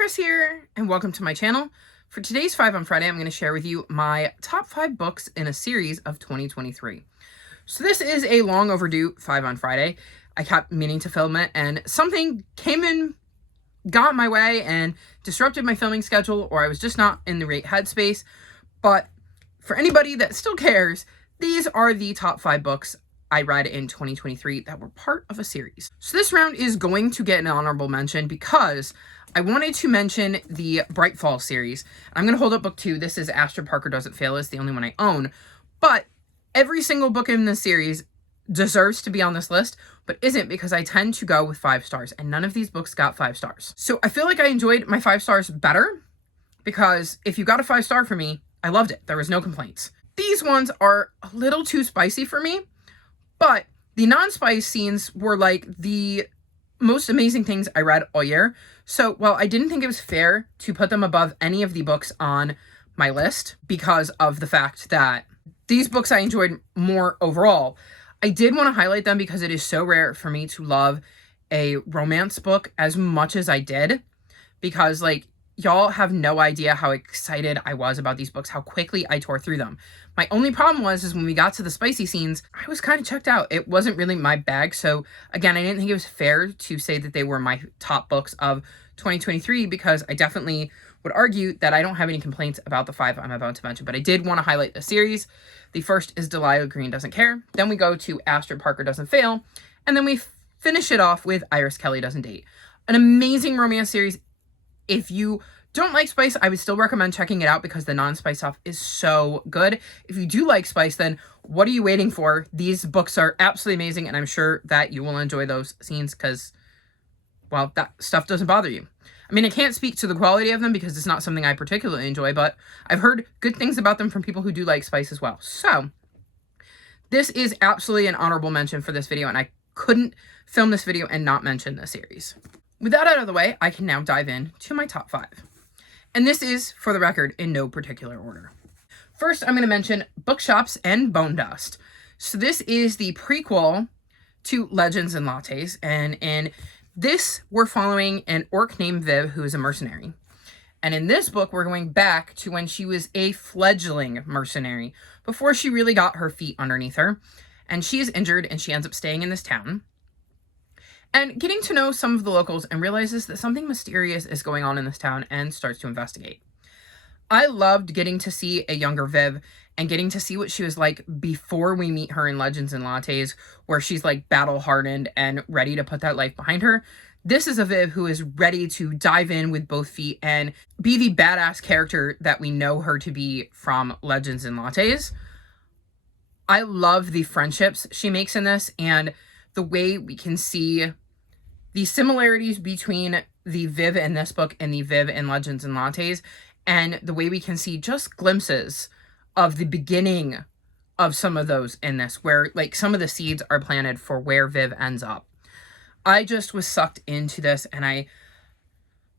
Chris here, and welcome to my channel. For today's 5 on Friday, I'm going to share with you my top 5 books in a series of 2023. So this is a long overdue 5 on Friday. I kept meaning to film it, and something came in, got in my way, and disrupted my filming schedule, or I was just not in the right headspace. But for anybody that still cares, these are the top 5 books I read in 2023 that were part of a series. So this round is going to get an honorable mention because I wanted to mention the Bright Fall series. I'm going to hold up book 2. This is Astrid Parker Doesn't Fail. It's the only one I own. But every single book in this series deserves to be on this list, but isn't, because I tend to go with 5 stars, and none of these books got 5 stars. So I feel like I enjoyed my 5 stars better, because if you got a 5 star for me, I loved it. There was no complaints. These ones are a little too spicy for me, but the non-spice scenes were like the most amazing things I read all year. So while I didn't think it was fair to put them above any of the books on my list because of the fact that these books I enjoyed more overall, I did want to highlight them because it is so rare for me to love a romance book as much as I did, because like, y'all have no idea how excited I was about these books, how quickly I tore through them. My only problem is when we got to the spicy scenes, I was kind of checked out. It wasn't really my bag. So again, I didn't think it was fair to say that they were my top books of 2023, because I definitely would argue that I don't have any complaints about the 5 I'm about to mention. But I did want to highlight the series. The first is Delilah Green Doesn't Care. Then we go to Astrid Parker Doesn't Fail. And then we finish it off with Iris Kelly Doesn't Date. An amazing romance series. If you don't like spice, I would still recommend checking it out because the non-spice stuff is so good. If you do like spice, then what are you waiting for? These books are absolutely amazing, and I'm sure that you will enjoy those scenes because, well, that stuff doesn't bother you. I mean, I can't speak to the quality of them because it's not something I particularly enjoy, but I've heard good things about them from people who do like spice as well. So this is absolutely an honorable mention for this video, and I couldn't film this video and not mention this series. With that out of the way, I can now dive in to my top 5. And this is, for the record, in no particular order. First, I'm going to mention Bookshops and Bone Dust. So this is the prequel to Legends and Lattes. And in this, we're following an orc named Viv, who is a mercenary. And in this book, we're going back to when she was a fledgling mercenary, before she really got her feet underneath her. And she is injured, and she ends up staying in this town and getting to know some of the locals, and realizes that something mysterious is going on in this town and starts to investigate. I loved getting to see a younger Viv and getting to see what she was like before we meet her in Legends and Lattes, where she's like battle hardened and ready to put that life behind her. This is a Viv who is ready to dive in with both feet and be the badass character that we know her to be from Legends and Lattes. I love the friendships she makes in this, and the way we can see the similarities between the Viv in this book and the Viv in Legends and Lattes, and the way we can see just glimpses of the beginning of some of those in this, where like some of the seeds are planted for where Viv ends up. I just was sucked into this, and I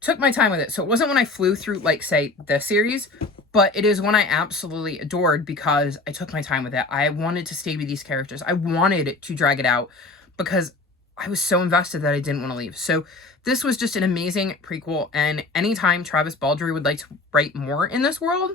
took my time with it. So it wasn't when I flew through, like, say, this series, but it is one I absolutely adored because I took my time with it. I wanted to stay with these characters. I wanted to drag it out because I was so invested that I didn't want to leave. So this was just an amazing prequel, and anytime Travis Baldree would like to write more in this world,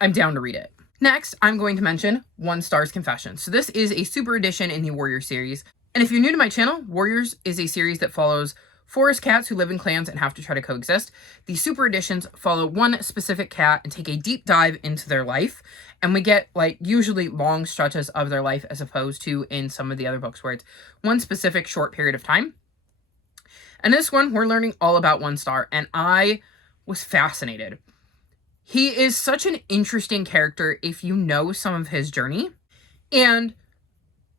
I'm down to read it. Next, I'm going to mention One Star's Confession. So this is a super edition in the Warrior series. And if you're new to my channel, Warriors is a series that follows forest cats who live in clans and have to try to coexist. The super editions follow one specific cat and take a deep dive into their life. And we get like usually long stretches of their life, as opposed to in some of the other books where it's one specific short period of time. And this one, we're learning all about One Star, and I was fascinated. He is such an interesting character if you know some of his journey. And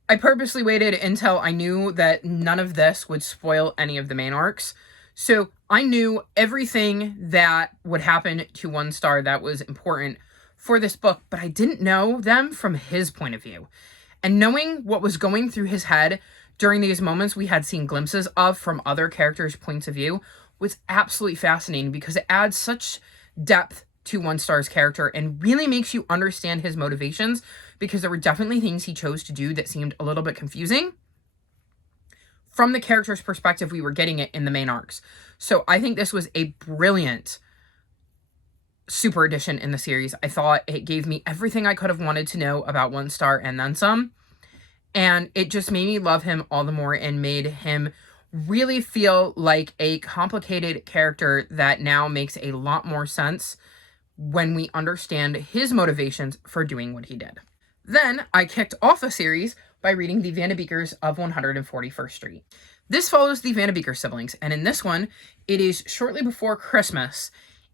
I purposely waited until I knew that none of this would spoil any of the main arcs. So I knew everything that would happen to One Star that was important for this book, but I didn't know them from his point of view. And knowing what was going through his head during these moments we had seen glimpses of from other characters' points of view was absolutely fascinating, because it adds such depth to One Star's character and really makes you understand his motivations, because there were definitely things he chose to do that seemed a little bit confusing. from the character's perspective we were getting it in the main arcs. So I think this was a brilliant super edition in the series. I thought it gave me everything I could have wanted to know about One Star and then some. And it just made me love him all the more and made him really feel like a complicated character that now makes a lot more sense when we understand his motivations for doing what he did. Then I kicked off the series by reading the Vanderbeakers of 141st Street. This follows the Vanderbeakers siblings, and in this one, it is shortly before Christmas,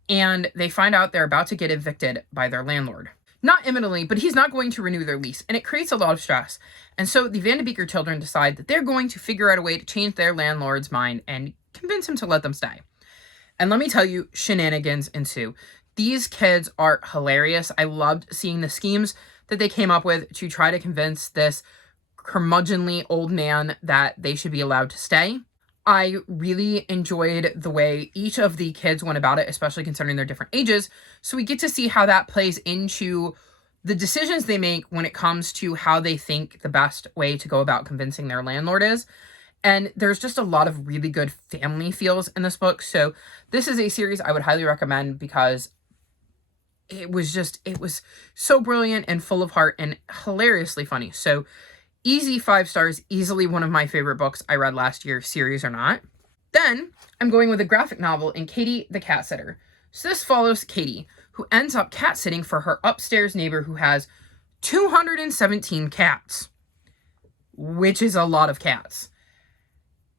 and they find out they're about to get evicted by their landlord. Not imminently, but he's not going to renew their lease, and it creates a lot of stress. And so the Vanderbeaker children decide that they're going to figure out a way to change their landlord's mind and convince him to let them stay. And let me tell you, shenanigans ensue. These kids are hilarious. I loved seeing the schemes that they came up with to try to convince this curmudgeonly old man that they should be allowed to stay. I really enjoyed the way each of the kids went about it, especially considering their different ages. So we get to see how that plays into the decisions they make when it comes to how they think the best way to go about convincing their landlord is. And there's just a lot of really good family feels in this book. So this is a series I would highly recommend because it was so brilliant and full of heart and hilariously funny. So easy 5 stars, easily one of my favorite books I read last year, series or not. Then I'm going with a graphic novel in Katie the Cat Sitter. So this follows Katie, who ends up cat sitting for her upstairs neighbor who has 217 cats, which is a lot of cats.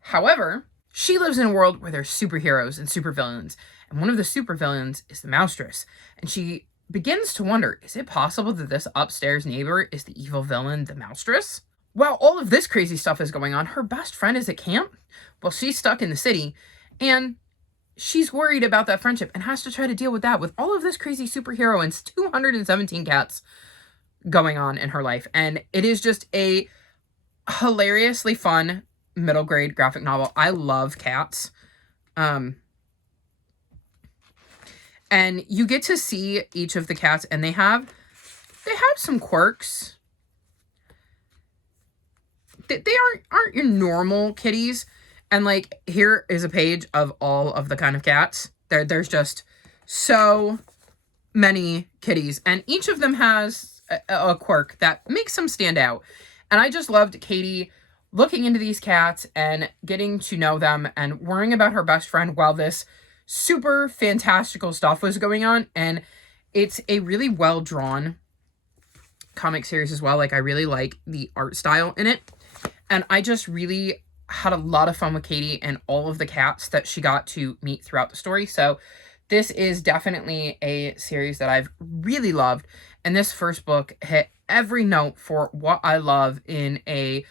However, she lives in a world where there's superheroes and supervillains, and one of the supervillains is the Moustress, and she begins to wonder, is it possible that this upstairs neighbor is the evil villain, the Moustress? While all of this crazy stuff is going on, her best friend is at camp. Well, she's stuck in the city, and she's worried about that friendship and has to try to deal with that with all of this crazy superhero and 217 cats going on in her life. And it is just a hilariously fun middle grade graphic novel. I love cats. And you get to see each of the cats, and they have some quirks. They aren't your normal kitties. And like, here is a page of all of the kind of cats. There's just so many kitties, and each of them has a quirk that makes them stand out. And I just loved Katie looking into these cats and getting to know them and worrying about her best friend while this super fantastical stuff was going on. And it's a really well drawn comic series as well. Like, I really like the art style in it, and I just really had a lot of fun with Katie and all of the cats that she got to meet throughout the story. So this is definitely a series that I've really loved, and this first book hit every note for what I love in a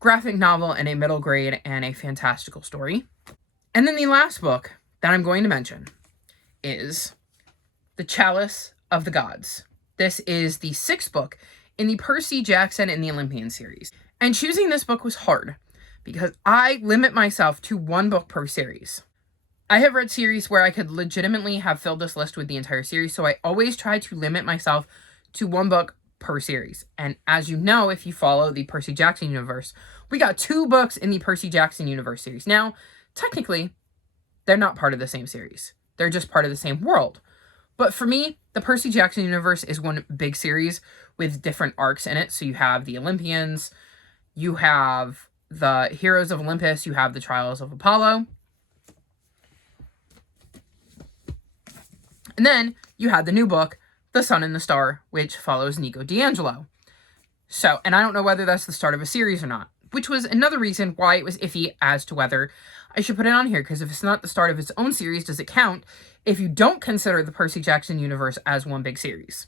graphic novel and a middle grade and a fantastical story. And then the last book that I'm going to mention is The Chalice of the Gods. This is the 6th book in the Percy Jackson and the Olympian series. And choosing this book was hard because I limit myself to 1 book per series. I have read series where I could legitimately have filled this list with the entire series, so I always try to limit myself to 1 book per series. And as you know, if you follow the Percy Jackson universe, we got 2 books in the Percy Jackson universe series. Now, technically, they're not part of the same series. They're just part of the same world. But for me, the Percy Jackson universe is one big series with different arcs in it. So you have the Olympians, you have the Heroes of Olympus, you have the Trials of Apollo. And then you had the new book, The Sun and the Star, which follows Nico D'Angelo. So, and I don't know whether that's the start of a series or not, which was another reason why it was iffy as to whether I should put it on here, because if it's not the start of its own series, does it count if you don't consider the Percy Jackson universe as one big series?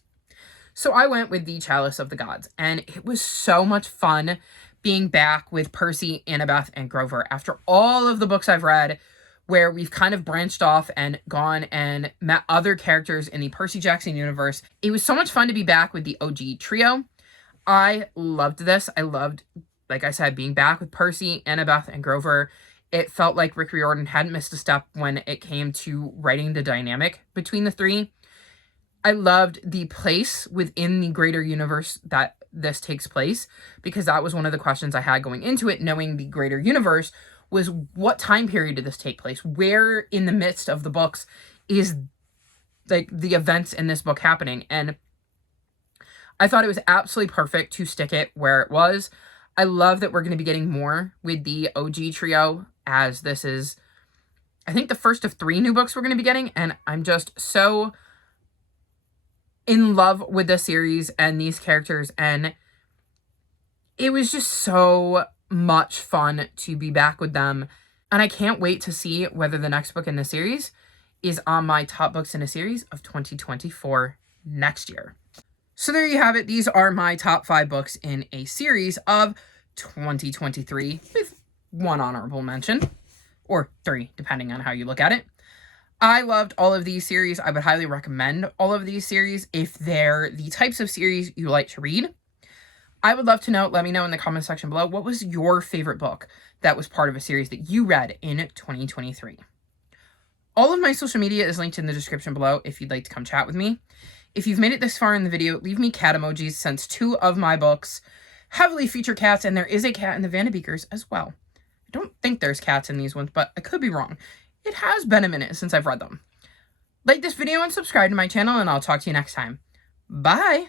So I went with The Chalice of the Gods, and it was so much fun being back with Percy, Annabeth, and Grover after all of the books I've read where we've kind of branched off and gone and met other characters in the Percy Jackson universe. It was so much fun to be back with the OG trio. I loved this. I loved, like I said, being back with Percy, Annabeth, and Grover. It felt like Rick Riordan hadn't missed a step when it came to writing the dynamic between the 3. I loved the place within the greater universe that this takes place, because that was one of the questions I had going into it, knowing the greater universe, was what time period did this take place? Where in the midst of the books is like the events in this book happening? And I thought it was absolutely perfect to stick it where it was. I love that we're going to be getting more with the OG trio, as this is, I think, the first of 3 new books we're going to be getting, and I'm just so in love with the series and these characters, and it was just so much fun to be back with them, and I can't wait to see whether the next book in the series is on my top books in a series of 2024 next year. So there you have it. These are my top 5 books in a series of 2023, with 1 honorable mention, or 3, depending on how you look at it. I loved all of these series. I would highly recommend all of these series if they're the types of series you like to read. I would love to know, let me know in the comment section below, what was your favorite book that was part of a series that you read in 2023? All of my social media is linked in the description below if you'd like to come chat with me. If you've made it this far in the video, leave me cat emojis, since 2 of my books heavily feature cats, and there is a cat in the Vanderbeakers as well. I don't think there's cats in these ones, but I could be wrong. It has been a minute since I've read them. Like this video and subscribe to my channel, and I'll talk to you next time. Bye!